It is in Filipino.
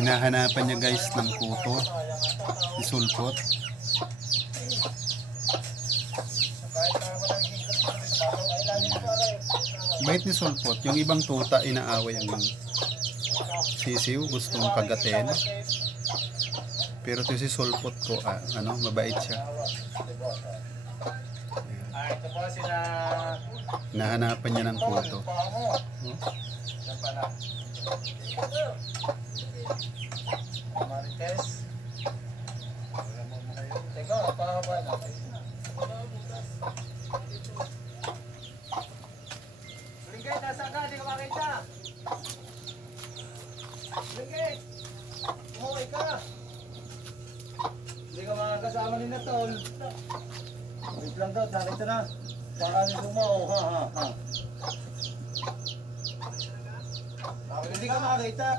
Hinahanapan niya guys ng kuto, isulpot. Bait ni sulpot, yung ibang tuta inaaway ang sisiw, gustong kagatin. Pero ito si sulpot ko, mabait siya. Hinahanapan niya ng kuto. Marites. Teka, pahaba natin. Linggit, nasa ka? Di ka makita. Linggit, umuwi ka. Hindi ka makakasama ni Natol. Wait lang daw, nakita na. Baka ni Sumao, ha. Hindi ka makakita.